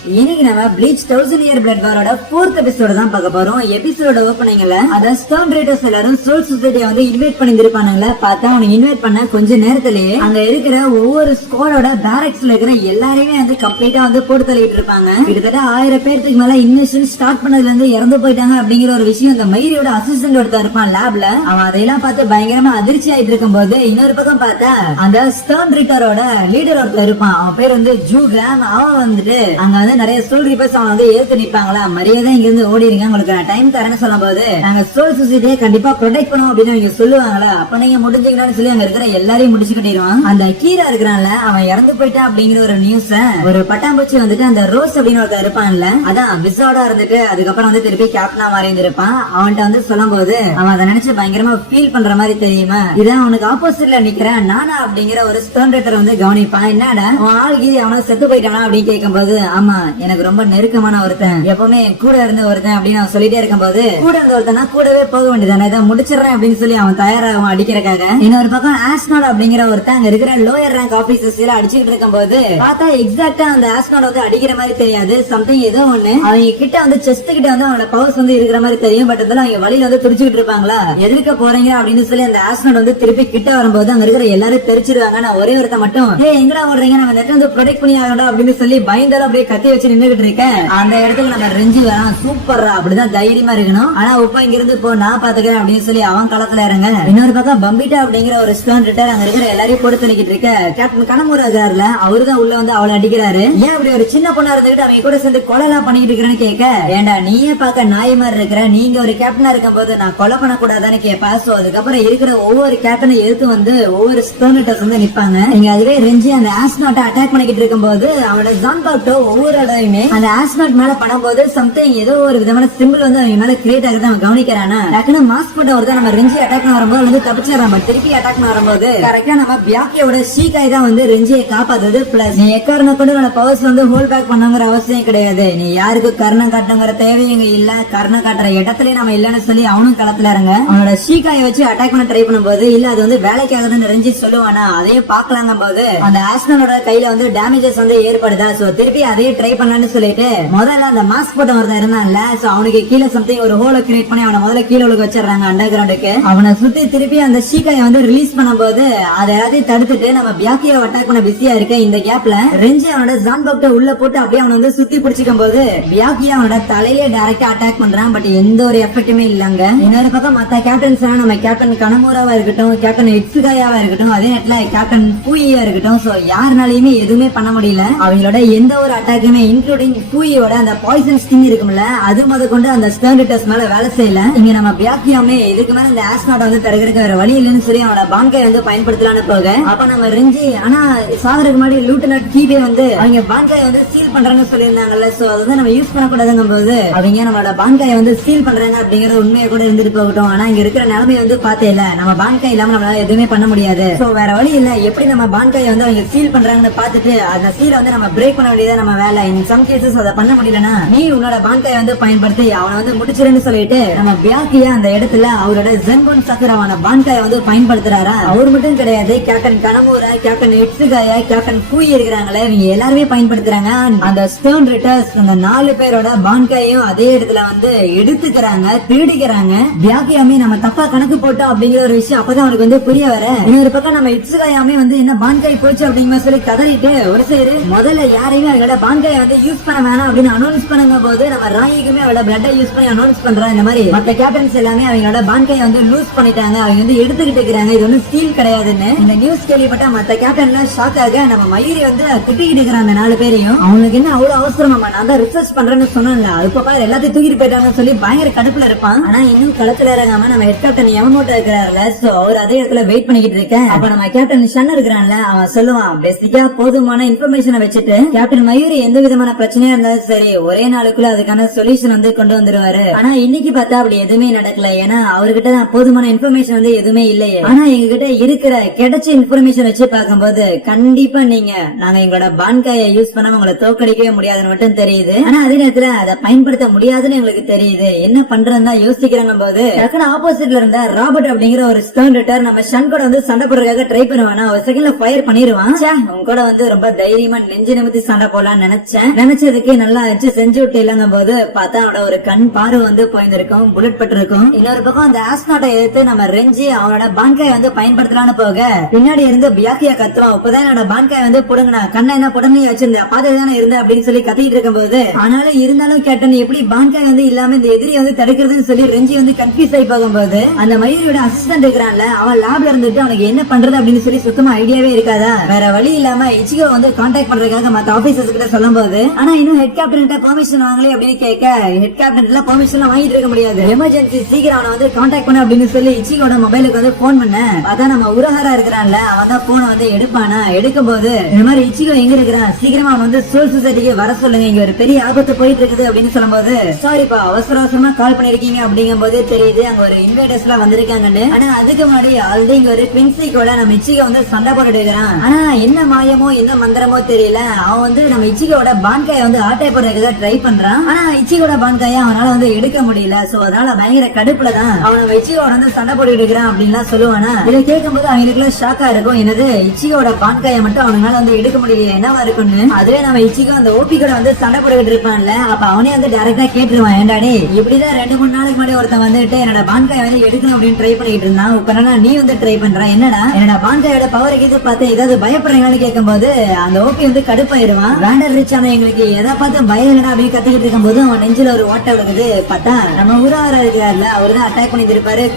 இன்னைக்கு நம்ம Bleach thousand year blood வாரோட ஃபோர்த் எபிசோட தான் பார்க்க போறோம். எபிசோட ஓப்பனிங்ல அத ஸ்டோன் ரேட்டர்ஸ் எல்லாரும் சோல் சொசைட்டியை வந்து இன்வைட் பண்ணிருப்பானுங்கள பார்த்தா அவனை இன்வைட் பண்ண கொஞ்ச நேரத்திலேயே அங்க இருக்கிற ஒவ்வொரு ஸ்குவாடோட பேரக்ஸ்ல இருக்கிற எல்லாரையுமே வந்து கம்ப்ளீட்டா வந்து போட்டு தள்ளிட்டு இருப்பாங்க. கிட்டத்தட்ட ஆயிரம் பேர்த்துக்கு மேல இன்வெஸ்ட் ஸ்டார்ட் பண்ணதுல இருந்து இறந்து போயிட்டாங்க அப்படிங்கிற ஒரு விஷயம் அந்த மயிரியோட அசிஸ்டன்ட் ஒருத்தர் இருப்பான் லேப்ல அவன் அதையெல்லாம் பார்த்து பயங்கரமா அதிர்ச்சி ஆயிட்டு இருக்கும் போது இன்னொரு பக்கம் பார்த்தா அந்த ஸ்டர்ன் ரிட்டரோட லீடர் ஒருத்தர் இருப்பான். அவன் பேர் வந்து ஜூ கிராம் அவன் வந்துட்டு அங்க வந்து நிறைய சோல் ரிப்பர்ஸ் அவன் வந்து ஏத்து நிப்பாங்களா? மரியாதை இங்க இருந்து ஓடிடுங்க உங்களுக்கு நான் டைம் தரேன்னு சொல்லும் போது நாங்க சோல் சொசைட்டியை கண்டிப்பா ப்ரொடெக்ட் பண்ணுவோம் அப்படின்னு அவங்க சொல்லுவாங்களா? அப்ப நீங்க முடிஞ்சீங்களான்னு சொல்லி அங்க இருக்கிற எல்லாரையும் முடிச்சு கட்டிடுவான். அந்த கீரா இருக்கிறான்ல அவன் இறந்து போயிட்டான் அப்படிங்கிற ஒரு நியூஸ ஒரு பட்டாம்பூச்சி வந்துட்டு அந்த ரோஸ் அப்படின்னு ஒருத்தர் இருப்பான்ல அதான் விசோடா இருந்துட்டு அதுக்கப்புறம் வந்து திருப்பி கேப்டனா மாறி இருந்திருப்பான். அவன்கிட்ட வந்து சொல்லும் போது அவன் அதை நினைச்சு பயங்கரமா ஃபீல் பண்ற மாதிரி தெரியுமா? இதான் அவனுக்கு ஆப்போசிட்ல நிக்கிறேன் நானா அப்படிங்கிற ஒரு ஸ்டோன் ரைட்டர் வந்து கவனிப்பான். என்னடா அவன் ஆள் கீதி அவன செத்து போயிட்டானா அப்படின்னு கேட்கும் போது ஆமா எனக்கு ரொம்ப நெருக்கமான ஒருத்தன். எப்பவுமே கூட இருந்த ஒருத்தன் அப்படின்னு அவன் சொல்லிட்டே இருக்கும்போது கூட இருந்த ஒருத்தனா கூடவே போக வேண்டியதானே இதை முடிச்சிடறேன் அப்படின்னு சொல்லி அவன் தயாராகும் அடிக்கிறக்காக இன்னொரு பக்கம் ஆஸ்னாட் அப்படிங்கிற ஒருத்தன் அங்க இருக்கிற லோயர் ரேங்க் ஆபீசர்ஸ் எல்லாம் அடிச்சுக்கிட்டு இருக்கும்போது பார்த்தா எக்ஸாக்டா அந்த ஆஸ்னாட் வந்து அடிக்கிற மாதிரி தெரியாது. சம்திங் ஏதோ ஒண்ணு. அவங்க கிட்ட வந்து செஸ்ட் கிட்ட வந்து அவனோட பவர்ஸ் வந்து இருக்கிற மாதிரி தெரியும். பட் இருந்தாலும் அவங்க வழியில வந்து துடிச்சுக்கிட்டு இருப்பாங்களா? எதிர்க்க போறீங்க அப்படின்னு சொல்லி அந்த ஆஸ்னாட் வந்து திருப்பி கிட்ட வரும்போது அங்க இருக்கிற எல்லாரும் தெரிச்சிருவாங்க நான் ஒரே ஒருத்த மட்டும் ஏ எங்கடா ஓடுறீங்க? நம்ம நெட் வந்து ப்ரொடெக்ட் பண்ணி ஆகணும் அப்படின்னு சொல்லி பயந்தாலும் அப்படியே கத்தி வச்சு நின்றுகிட்டு இருக்கேன். அந்த இடத்துல நம்ம ரெஞ்சி வரான் சூப்பர்ரா அப்படிதான் தைரியமா இருக்கணும். ஆனா உப்ப இங்க இருந்து போ நான் பாத்துக்கிறேன் அப்படின்னு சொல்லி அவன் களத்துல இறங்க. இன்னொரு பக்கம் பம்பிட்டா அப்படிங்கிற ஒரு ஸ்டோன் ரிட்டர் அங்க இருக்கிற எல்லாரையும் போட்டு தள்ளிக்கிட்டு இருக்க. கேப்டன் கனமுரா இருக்காருல அவரு தான் உள்ள வந்து அவளை அடிக்கிறாரு. ஏன் அப்படி ஒரு சின்ன பொண்ணா இருந்துகிட்டு அவங்க கூட சேர்ந்து கொலை எல்லாம் பண்ணிட்டு இருக்கிறேன்னு கேட்க? ஏண்டா நீயே பார்க்க நாய் மாதிரி இருக்கிற நீங்க ஒரு கேப்டனா இருக்கும் போது நான் கொலை பண்ணக்கூடாதான்னு கேட்பா? சோ அதுக்கப்புறம் இருக்கிற ஒவ்வொரு கேப்டனை எடுத்து வந்து ஒவ்வொரு ஸ்டோன் ரிட்டர்ஸ் வந்து நிப்பாங்க. நீங்க அதுவே ரெஞ்சி அந்த ஆஸ்நாட்டை அட்டாக் பண்ணிக்கிட்டு இருக்கும் போது அவனோட ஜான்பாக்டோ ஒவ்வொரு இடையுமே அந்த ஆஸ்மாட் மேல பண்ணும்போது சம்திங் ஏதோ ஒரு விதமான சிம்பிள் வந்து அவங்க மேல கிரியேட் ஆகுது அவன் கவனிக்கிறானா? டக்குனு மாஸ்க் போட்ட ஒருத்தர் நம்ம ரெஞ்சி அட்டாக் பண்ண வரும்போது வந்து தப்பிச்சிடறான் திருப்பி அட்டாக் வரும்போது கரெக்டா நம்ம பியாக்கியோட ஷீகாய் தான் வந்து ரெஞ்சியை காப்பாத்துறது பிளஸ் நீ எக்காரணம் கொண்டு உன்னோட பவர்ஸ் வந்து ஹோல் பேக் பண்ணுங்கிற அவசியம் கிடையாது. நீ யாருக்கு கர்ணம் காட்டுங்கிற தேவையும் இங்க இல்ல. கர்ணம் காட்டுற இடத்துலயே நம்ம இல்லன்னு சொல்லி அவனும் களத்துல இறங்க. அவனோட ஷீகாயை வச்சு அட்டாக் பண்ண ட்ரை பண்ணும்போது இல்ல அது வந்து வேலைக்காகுதுன்னு ரெஞ்சி சொல்லுவானா? அதையே பாக்கலாங்கும் போது அந்த ஆஸ்மனோட கையில வந்து டேமேஜஸ் வந்து ஏற்படுதா? சோ திருப்பி அதையே ட்ரை பண்ணலாம்னு சொல்லிட்டு முதல்ல அந்த மாஸ்க் போட்ட ஒருத்தன் இருந்தான்ல. சோ அவனுக்கு கீழே சம்திங் ஒரு ஹோலை கிரியேட் பண்ணி அவனை முதல்ல கீழே உள்ள வச்சிடறாங்க அண்டர் கிரவுண்டுக்கு அவனை சுத்தி திருப்பி அந்த ஷீகாயை வந்து ரிலீஸ் பண்ணும்போது அதை எல்லாத்தையும் தடுத்துட்டு நம்ம பியாக்கியை அட்டாக் பண்ண பிஸியா இருக்க இந்த கேப்ல ரெஞ்சி அவனோட ஜான்பாக்ட உள்ள போட்டு அப்படியே அவனை வந்து சுத்தி பிடிச்சிக்கும் போது பியாக்கியா அவனோட தலையிலே டைரக்டா அட்டாக் பண்றான். பட் எந்த ஒரு எஃபெக்ட்டுமே இல்லங்க. இன்னொரு பக்கம் மத்த கேப்டன்ஸ் நம்ம கேப்டன் கனமூராவா இருக்கட்டும் கேப்டன் எக்ஸுகாயாவா இருக்கட்டும் அதே நேரத்துல கேப்டன் பூயா இருக்கட்டும். சோ யாருனாலையுமே எதுவுமே பண்ண முடியல. அவங்களோட எந்த ஒரு அட்டாக்குமே இன்க்ளூடிங் பூயோட அந்த பாய்சன் ஸ்டிங் இருக்கும்ல அது முத கொண்டு அந்த ஸ்டர்னிட்டஸ் மேல வேலை செய்யல. இங்க நம்ம பியாக்கியாமே இதுக்கு மேல இந்த ஆஸ்னாட் வந்து தடுக்கிறதுக்கு வேற வழி இல்லைன்னு சொல்லி அவனோட பாங்கை வந்து பயன்படுத்தலாம்னு போக அப்ப நம்ம ரெஞ்சி ஆனா சாகருக்கு முன்னாடி லூட்டனட் கீபே வந்து அவங்க பான்காயை வந்து சீல் பண்றாங்கன்னு சொல்லியிருந்தாங்கல்ல சோ அது வந்து நம்ம யூஸ் பண்ணக்கூடாதுங்கும் போது அவங்க நம்மளோட பான்காயை வந்து சீல் பண்றாங்க அப்படிங்கிற உண்மையை கூட இருந்துட்டு போகட்டும். ஆனா இங்க இருக்கிற நிலைமையை வந்து பார்த்தே இல்ல நம்ம பான்காய் இல்லாம நம்மளால எதுவுமே பண்ண முடியாது. சோ வேற வழி இல்ல எப்படி நம்ம பான்காயை வந்து அவங்க சீல் பண்றாங்கன்னு பார்த்துட்டு அந்த சீலை வந்து நம்ம பிரேக் பண்ண வேண்டியதா நம்ம வேலை. இன் சம் கேசஸ் அதை பண்ண முடியலன்னா நீ உன்னோட பான்காயை வந்து பயன்படுத்தி அவனை வந்து முடிச்சிருன்னு சொல்லிட்டு நம்ம பியாக்கிய அந்த இடத்துல அவரோட ஜென்போன் சக்கரவான பான்காயை வந்து பயன்படுத்துறாரா? அவர் மட்டும் கிடையாது captain Komamura captain Hitsugaya captain கூய் இருக்கிறாங்களே இவங்க எல்லாருமே பயன்படுத்துறாங்க. அந்த ஸ்டோன் ரிட்டர்ஸ் அந்த நாலு பேரோட பான்காயையும் அதே இடத்துல வந்து எடுத்துக்கிறாங்க திருடிக்கிறாங்க. பியாக்கியாமே நம்ம தப்பா கணக்கு போட்டோம் அப்படிங்கிற ஒரு விஷயம் அப்பதான் அவனுக்கு வந்து புரிய வர. இன்னொரு பக்கம் நம்ம இட்சுகாயாமே வந்து என்ன பான்காய் போச்சு அப்படிங்கிற சொல்லி கதறிட்டு ஒரு சைடு முதல்ல யாரையுமே அவங்களோட பான்காயை வந்து யூஸ் பண்ண வேணாம் அப்படின்னு அனௌன்ஸ் பண்ணுங்க போது நம்ம ராயிக்குமே அவளோட பிளட்டை யூஸ் பண்ணி அனௌன்ஸ் பண்றான் இந்த மாதிரி மற்ற கேப்டன்ஸ் எல்லாமே அவங்களோட பான்காயை வந்து லூஸ் பண்ணிட்டாங்க. அவங்க வந்து எடுத்துக்கிட்டு இருக்கிறாங்க. இது வந்து ஸ்டீல் கிடையாதுன்னு. இந்த நியூஸ் கேள்விப்பட்ட மத்த கேப்டன்ல ஷாக் ஆக நம்ம மயூரி வந்து திட்டிக்கிட்டு இருக்கிற அந்த நாலு பேரையும். அவங்களுக்கு என்ன அவ்வளவு அவசரமா? நான் தான் ரிசர்ச் பண்றேன்னு சொன்னேன்ல. அதுப்ப பாரு எல்லாத்தையும் தூக்கிட்டு போயிட்டாங்கன்னு சொல்லி பயங்கர கடுப்புல இருப்பான். ஆனா இன்னும் களத்துல இறங்காம நம்ம ஹெட் கேப்டன் எவமோட்டோ இருக்கிறாருல. சோ அவர் அதே இடத்துல வெயிட் பண்ணிக்கிட்டு இருக்கேன். அப்ப நம்ம கேப்டன் ஷன் இருக்கிறான்ல. அவன் சொல்லுவான் பேசிக்கா போதுமான இன்ஃபர்மேஷனை வச்சுட்டு கேப்டன் மயூரி எந்த விதமான பிரச்சனையா இருந்தாலும் சரி ஒரே நாளுக்குள்ள அதுக்கான சொல்யூஷன் வந்து கொண்டு வந்துருவாரு. ஆனா இன்னைக்கு பார்த்தா அப்படி எதுவுமே நடக்கல. ஏன்னா அவர்கிட்ட தான் போதுமான இன்ஃபர்மேஷன் வந்து எதுவுமே இல்லையே. ஆனா எங்க கிட்ட இருக்கிற கிடைச்ச இன்ஃபர்மேஷன் வச்சு பார்க்கும்போது கண்டிப்பா நீங்க நாங்க எங்களோட பான்காயை யூஸ் பண்ணாம உங்களை தோக்கடிக்கவே முடியாதுன்னு மட்டும் தெரியுது. ஆனா அதே நேரத்துல அதை பயன்படுத்த முடியாதுன்னு எங்களுக்கு தெரியுது. என்ன பண்றதுன்னு யோசிக்கிறாங்க போது டக்குனு ஆப்போசிட்ல இருந்த ராபர்ட் அப்படிங்கிற ஒரு ஸ்டோன் ரிட்டர் நம்ம ஷன் கூட வந்து சண்டை போடுறதுக்காக ட்ரை பண்ணுவானா? ஒரு செகண்ட்ல ஃபயர் பண்ணிடுவான். உங்க கூட வந்து ரொம்ப தைரியமா நெஞ்சு நிமித்தி சண்டை போடலாம்னு நினைச்சு நினைச்சேன். நினைச்சதுக்கு நல்லா இருந்துச்சு செஞ்சு விட்டு இல்லங்க போது பார்த்தா அவனோட ஒரு கண் பார்வை வந்து போயிருந்திருக்கும் புல்லட் பட்டிருக்கும். இன்னொரு பக்கம் அந்த ஆஸ்னாட்டை எடுத்து நம்ம ரெஞ்சி அவனோட பான்காய் வந்து பயன்படுத்தலாம்னு போக பின்னாடி இருந்து பியாக்கியா கத்துவான் இப்பதான் என்னோட பான்காய் வந்து புடுங்கினா கண்ணை என்ன புடனே வச்சிருந்தா பாத்து தானே இருந்த அப்படின்னு சொல்லி கத்திட்டு இருக்கும் போது ஆனாலும் இருந்தாலும் கேட்டேன் எப்படி பான்காய் வந்து இல்லாம இந்த எதிரி வந்து தடுக்கிறதுன்னு சொல்லி ரெஞ்சி வந்து கன்ஃபியூஸ் ஆகி போகும்போது அந்த மயூரியோட அசிஸ்டன்ட் இருக்கிறான்ல அவன் லேப்ல இருந்துட்டு அவனுக்கு என்ன பண்றது அப்படின்னு சொல்லி சுத்தமா ஐடியாவே இருக்காதா? வேற வழி இல்லாம இச்சிகோ வந்து கான்டாக்ட் பண்றதுக்காக மத்த ஆபீசர்ஸ் கிட்ட சொல்லும் போது ஆனா இன்னும் ஹெட் கேப்டன் கிட்ட பெர்மிஷன் வாங்கலே அப்படின்னு கேட்க ஹெட் கேப்டன் எல்லாம் பெர்மிஷன் வாங்கிட்டு இருக்க முடியாது. எமர்ஜென்சி சீக்கிரம் அவனை வந்து கான்டாக்ட் பண்ண அப்படின்னு சொல்லி இச்சிகோட மொபைலுக்கு வந்து போன் பண்ண. அதான் நம்ம உரஹாரா இருக்கிறான்ல அவன் தான் போனை வந்து எடுப்பானா? எடுக்கும் போது இந்த மாதிரி இச்சிகோ எங்க இருக்கிறான்? சீக்கிரமா அவன் வந்து சோல் சொசைட்டிக்கு வர சொல்லுங்க இங்க ஒரு பெரிய ஆபத்து போயிட்டு இருக்குது அப்படின்னு சொல்லும்போது சாரிப்பா அவசர அவசரமா கால் பண்ணிருக்கீங்க. அப்படிங்கும் போது தெரியுது அங்க ஒரு இன்வைடர்ஸ் எல்லாம் வந்திருக்காங்கன்னு. ஆனா அதுக்கு முன்னாடி ஆல்ரெடி இங்க ஒரு குவின்சி கூட நம்ம இச்சிகோ வந்து சண்டை போட்டுட்டு இருக்கிறான். ஆனா என்ன மாயமோ என்ன மந்திரமோ தெரியல. அவன் வந்து நம்ம இச்சிகோட பான்காயை வந்து ஆட்டை போடுறதுக்காக ட்ரை பண்றான். ஆனா இச்சிகோட பான்காயை அவனால வந்து எடுக்க முடியல. சோ அதனால பயங்கர கடுப்புல தான் அவன் இச்சிகோட வந்து சண்டை போட்டுட்டு இருக்கிறான் அப்படின்லாம் சொல்லுவானா. இதை கேட்கும்போது அவங்களுக்குள்ள ஷாக்கா இருக்கும். என்னது இச்சிகோட பான்காயை மட்டும் அவனால வந்து எடுக்க முடியல என்னவா இருக்கும்னு? அதுவே நம்ம இச்சிகோ அந்த ஓபி கூட வந்து சண்டை போட்டுக்கிட்டு இருப்பான்ல. அப்ப அவனே வந்து டைரக்டா கேட்டுருவான் ஏண்டாடி இப்படிதான் ரெண்டு மூணு நாளைக்கு முன்னாடி ஒருத்தன் வந்துட்டு என்னோட பான்காயை வந்து எடுக்கணும் அப்படின்னு ட்ரை பண்ணிட்டு இருந்தான். இப்ப நீ வந்து ட்ரை பண்ற? என்னடா என்னோட பான்காயோட பவர் இது பார்த்து ஏதாவது பயப்படுறீங்கன்னு கேட்கும்போது அந்த ஓபி வந்து கடுப்பாயிடுவான். வேண்டர் ரிச் ஆனா எங்களுக்கு எதை பார்த்து பயம் இல்லைனா அப்படின்னு கத்திக்கிட்டு இருக்கும்போது அவன் நெஞ்சில ஒரு ஓட்டை விழுகுது. பார்த்தா நம்ம ஊரார இருக்கிறார்ல அவரு தான் அட்டாக் பண்ணி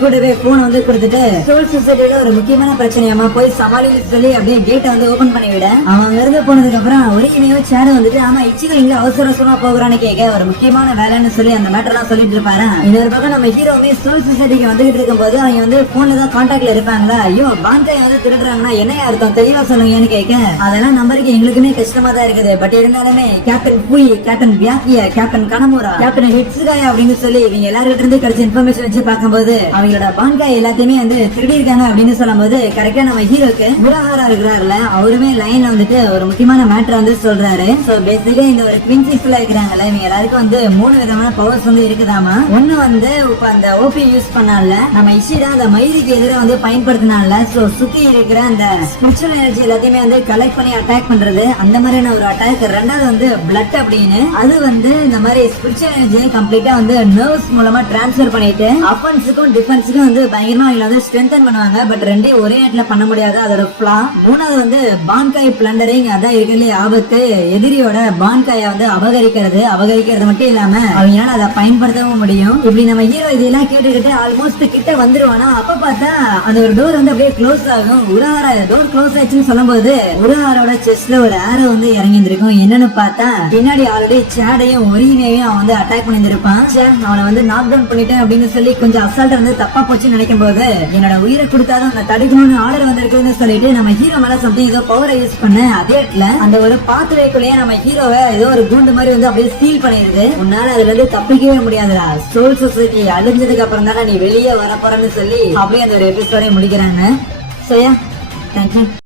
கூடவே போன் வந்து கொடுத்துட்டு சோல் சொசைட்டியோட ஒரு முக்கியமான பிரச்சனையாமா போய் சமாளின்னு சொல்லி அப்படியே கேட்டை வந்து ஓபன் பண்ணி விட அவன் அங்க இருந்து போனதுக்கு அப்புறம் ஒரே இனியோ வந்துட்டு ஆமா இச்சிகோ இங்க அவசர அவசரமா போகிறான்னு கேட்க ஒரு முக்கியமான வேலைன்னு சொல்லி அந்த மேட்டர் எல்லாம் சொல்லிட்டு இருப்பாரு? இன்னொரு பக்கம் நம்ம ஹீரோவுமே சோல் சொசைட்டிக்கு வந்துகிட்டு இருக்கும்போது அவங்க வந்து போன்ல தான் கான்டாக்ட்ல இருப்பாங்களா? ஐயோ பான்காய் வந்து திருடுறாங்கன்னா என்னையா அர்த்தம்? தெளிவா சொல்லுங்கன்னு கேட்க அதெல்லாம் நம்பருக்கு எங்களுக்குமே கஷ்டமா தான் இருக்குது. பட் இருந்தாலும் கேப்டன் பூய் கேப்டன் வியாக்கிய கேப்டன் கனமுரா கேப்டன் ஹெட்ஸுகாயா அப்படின்னு சொல்லி இவங்க எல்லாருக்கிட்ட இருந்து கிடைச்ச இன்ஃபர்மேஷன் வச்சு பார்க்கும்போது அவங்களோட பான்காய் எல்லாத்தையுமே வந்து திருடி இருக்காங்க அப்படின்னு சொல்லும்போது கரெக்டா நம்ம ஹீரோக்கு முரஹாரா இருக்கிறாருல அவருமே லைன்ல வந்துட்டு ஒரு முக்கியமான மேட்டர் வந்து சொல்றாரு. சோ பேசிக்கா இந்த ஒரு குவின்சிஸ்ல இருக்கிறாங்கல்ல இவங்க எல்லாருக்கும் வந்து மூணு விதமான பவர்ஸ் வந்து இருக்குதாமா ஒண்ணு வந்து இப்ப அந்த ஓபி யூஸ் பண்ணால நம்ம இஷிடா அந்த மயிலுக்கு எதிராக வந்து பயன்படுத்தினால சோ சுத்தி இருக்கிற அந்த ஸ்பிரிச்சுவல் எனர்ஜி எல்லாத்தையுமே வந்து கலெக்ட் பண்ணி அட்டாக் பண்றது அந்த மாதிரியான ஒரு அட்டாக் ரெண்டாவது வந்து பிளட் அப்படின்னு அது வந்து இந்த மாதிரி ஸ்பிரிச்சுவல் எனர்ஜியை கம்ப்ளீட்டா வந்து நர்வ்ஸ் மூலமா டிரான்ஸ்ஃபர் பண்ணிட்டு அஃபன்ஸுக்கும் டிஃபென்ஸுக்கும் வந்து பயங்கரமா அவங்களை வந்து ஸ்ட்ரென்தன் பண்ணுவாங்க. பட் ரெண்டையும் ஒரே நேரத்துல பண்ண முடியாது. அதோட ஃபிளா மூணாவது வந்து பான்காய் பிளண்டரிங் அதான் இருக்கிறதுலே ஆபத்து. எதிரியோட பான்காயை வந்து அபகரிக்கிறது. அபகரிக்கிறது மட்டும் இல்லாம அவங்களால அதை பயன்படுத்தவும் முடியும். இப்படி நம்ம ஹீரோ இதெல்லாம் கேட்டுக்கிட்டு ஆல்மோஸ்ட் கிட்ட வந்துருவானா? அப்ப பார்த்தா அந்த ஒரு டோர் வந்து அப்படியே க்ளோஸ் ஆகும். உரஹார டோர் க்ளோஸ் ஆச்சுன்னு சொல்லும்போது உரஹாரோட செஸ்ட்ல ஒரு ஆரோ வந்து இறங்கி இருந்திருக்கும் என்னன்னு பார்த்தா பின்னாடி ஆல்ரெடி சேடையும் ஒரியினையும் அவன் வந்து அட்டாக் பண்ணியிருப்பான் அவனை வந்து நாக் டவுன் பண்ணிட்டேன் அப்படின்னு சொல்லி கொஞ்சம் அசால்ட்டா வந்து தப்பா போச்சு நினைக்கும் போது என்னோட உயிரை கொடுத்தாதான் அந்த தடுக்கணும்னு ஆர்டர் வந்திருக்குன்னு சொல்லிட்டு நம்ம ஹீரோ மேல சம்திங் ஏதோ பவரை யூஸ் பண்ண அதே இடத்துல அந்த ஒரு பாத்துவேக்குள்ளேயே நம்ம ஹீரோவை ஏதோ ஒரு கூண்டு மாதிரி வந்து அப்படியே சீல் பண்ணிருது உன்னால அதுல இருந்து தப்பிக்கவே முடியாதுடா. சோல் சொசைட்டி அழிஞ்சதுக்கு அப்புறம் தானே நீ வெளியே வர போறன்னு சொல்லி அப்படியே அந்த ஒரு எபிசோடை முடிக்கிறாங்க. சரியா தேங்க்யூ